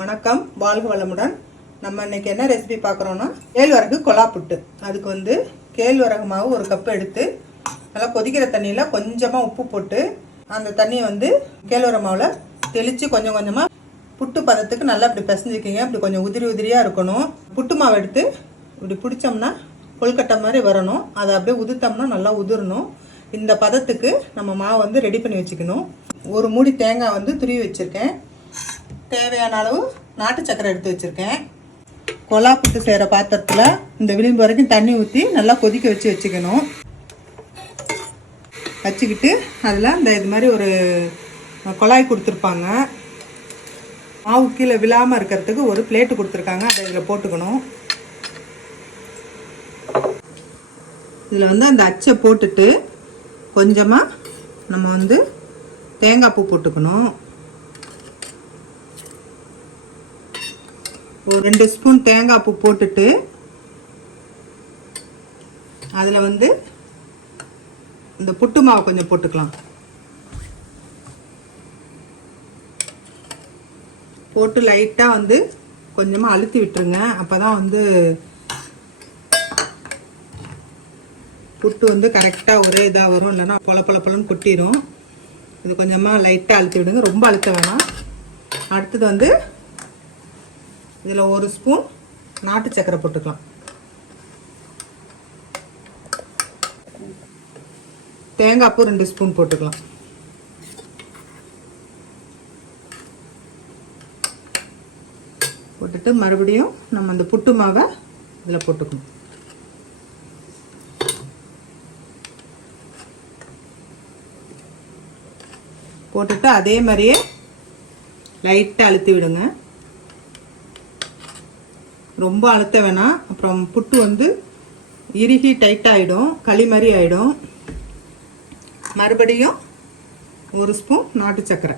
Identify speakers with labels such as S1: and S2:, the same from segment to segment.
S1: வணக்கம். வாழ்க வளமுடன். நம்ம இன்னைக்கு என்ன ரெசிபி பார்க்குறோன்னா கேழ்வரகு கொலா புட்டு அதுக்கு வந்து கேழ்வரகு மாவு ஒரு கப் எடுத்து நல்லா கொதிக்கிற தண்ணியில் கொஞ்சமாக உப்பு போட்டு அந்த தண்ணியை வந்து கேழ்வரகு மாவில் தெளித்து கொஞ்சம் கொஞ்சமாக புட்டு பதத்துக்கு நல்லா இப்படி பிசைஞ்சிக்கிங்க இப்படி கொஞ்சம் உதிரி உதிரியாக இருக்கணும். புட்டு மாவு எடுத்து இப்படி பிடிச்சோம்னா கொழுக்கட்டை மாதிரி வரணும். அதை அப்படியே உதுத்தோம்னா நல்லா உதிரணும். இந்த பதத்துக்கு நம்ம மாவு வந்து ரெடி பண்ணி வச்சுக்கணும். ஒரு மூடி தேங்காய் வந்து துருவி வச்சுருக்கேன். தேவையான அளவு நாட்டு சக்கரை எடுத்து வச்சுருக்கேன். கொலா புட்டு செய்கிற பாத்திரத்தில் இந்த விளிம்பு வரைக்கும் தண்ணி ஊற்றி நல்லா கொதிக்க வச்சு வச்சுக்கணும். வச்சுக்கிட்டு அதில் இந்த இது மாதிரி ஒரு குழாய் கொடுத்துருப்பாங்க. மாவு கீழே விழாமல் இருக்கிறதுக்கு ஒரு பிளேட்டு கொடுத்துருக்காங்க. அதை இதில் போட்டுக்கணும். இதில் வந்து அந்த அச்சை போட்டுட்டு கொஞ்சமாக நம்ம வந்து தேங்காய் பூ போட்டுக்கணும். ஒரு ரெண்டு ஸ்பூன் தேங்காய் பூ போட்டுட்டு அதில் வந்து இந்த புட்டு மாவை கொஞ்சம் போட்டுக்கலாம். போட்டு லைட்டாக வந்து கொஞ்சமாக அழுத்தி விட்டுருங்க. அப்போ தான் வந்து புட்டு வந்து கரெக்டாக ஒரே இதாக வரும். இல்லைன்னா பொல பொல பொலன்னு கொட்டிடும் இது கொஞ்சமாக லைட்டாக அழுத்தி விடுங்க. ரொம்ப அழுத்த வேணாம். அடுத்தது வந்து இதில் ஒரு ஸ்பூன் நாட்டு சக்கரை போட்டுக்கலாம். தேங்காய் பூ ரெண்டு ஸ்பூன் போட்டுக்கலாம். போட்டுட்டு மறுபடியும் நம்ம அந்த புட்டு மாவை இதில் போட்டுக்கணும். போட்டுட்டு அதே மாதிரியே லைட்டாக அழுத்தி விடுங்க. ரொம்ப அழுத்த வேணாம். அப்புறம் புட்டு வந்து இறுகி டைட் ஆகிடும் களி மாதிரி ஆகிடும் மறுபடியும் ஒரு ஸ்பூன் நாட்டு சர்க்கரை.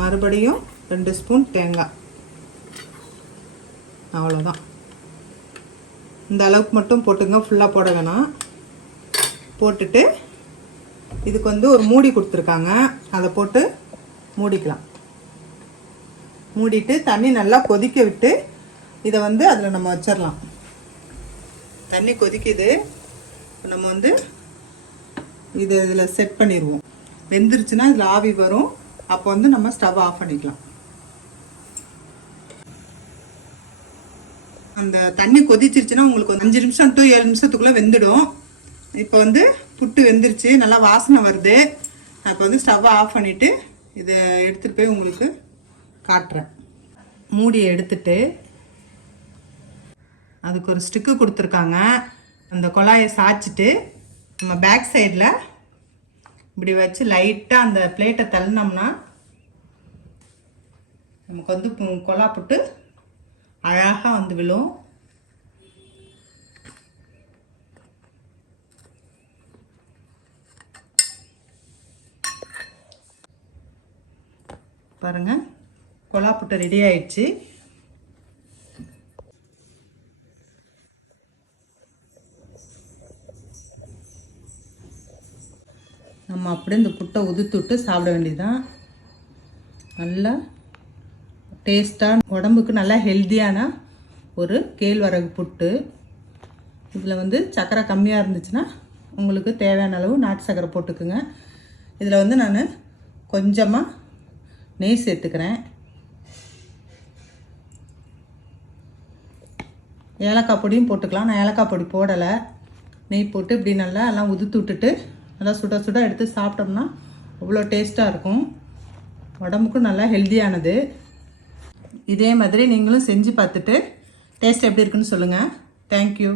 S1: மறுபடியும் ரெண்டு ஸ்பூன் தேங்காய். அவ்வளோதான் இந்த அளவுக்கு மட்டும் போட்டுங்க. ஃபுல்லாக போட வேணாம். போட்டுட்டு இதுக்கு வந்து ஒரு மூடி கொடுத்துருக்காங்க. அதை போட்டு மூடிக்கலாம். மூடிட்டு தண்ணி நல்லா கொதிக்க விட்டு இதை வந்து அதில் நம்ம வச்சிடலாம் தண்ணி கொதிக்குது. நம்ம வந்து இதை இதில் செட் பண்ணிடுவோம். வெந்துருச்சுன்னா இதில் ஆவி வரும். அப்போ வந்து நம்ம ஸ்டவ் ஆஃப் பண்ணிக்கலாம். அந்த தண்ணி கொதிச்சிருச்சுன்னா உங்களுக்கு அஞ்சு நிமிஷம் டு ஏழு நிமிஷத்துக்குள்ளே வெந்துடும். இப்போ வந்து புட்டு வெந்துருச்சு. நல்லா வாசனை வருது. நான் இப்போ வந்து ஸ்டவ்வை ஆஃப் பண்ணிவிட்டு இதை எடுத்துகிட்டு போய் உங்களுக்கு காட்டுறேன். மூடியை எடுத்துட்டு அதுக்கு ஒரு ஸ்டிக்கு கொடுத்துருக்காங்க. அந்த குழாயை சாய்ச்சிட்டு நம்ம பேக் சைடில் இப்படி வச்சு லைட்டாக அந்த பிளேட்டை தள்ளினோம்னா நமக்கு வந்து குழா புட்டு அழகாக வந்து விழும். பாருங்கள் கொலா புட்டை ரெடி ஆயிடுச்சு. நம்ம அப்படியே இந்த புட்டை உதுத்து விட்டு சாப்பிட வேண்டியதுதான். நல்லா டேஸ்ட்டாக உடம்புக்கு நல்லா ஹெல்த்தியான ஒரு கேழ்வரகு புட்டு. இதில் வந்து சர்க்கரை கம்மியாக இருந்துச்சுன்னா உங்களுக்கு தேவையான அளவு நாட்டு சர்க்கரை போட்டுக்குங்க. இதில் வந்து நான் கொஞ்சமாக நெய் சேர்த்துக்கிறேன். ஏலக்காய் பொடியும் போட்டுக்கலாம். நான் ஏலக்காய் பொடி போடலை. நெய் போட்டு இப்படி நல்லா எல்லாம் உதுத்து விட்டுட்டு நல்லா சுட சுட எடுத்து சாப்பிட்டோம்னா அவ்வளோ டேஸ்ட்டாக இருக்கும். உடம்புக்கும் நல்லா ஹெல்த்தியானது. இதே மாதிரி நீங்களும் செஞ்சு பார்த்துட்டு டேஸ்ட் எப்படி இருக்குன்னு சொல்லுங்கள் தேங்க்யூ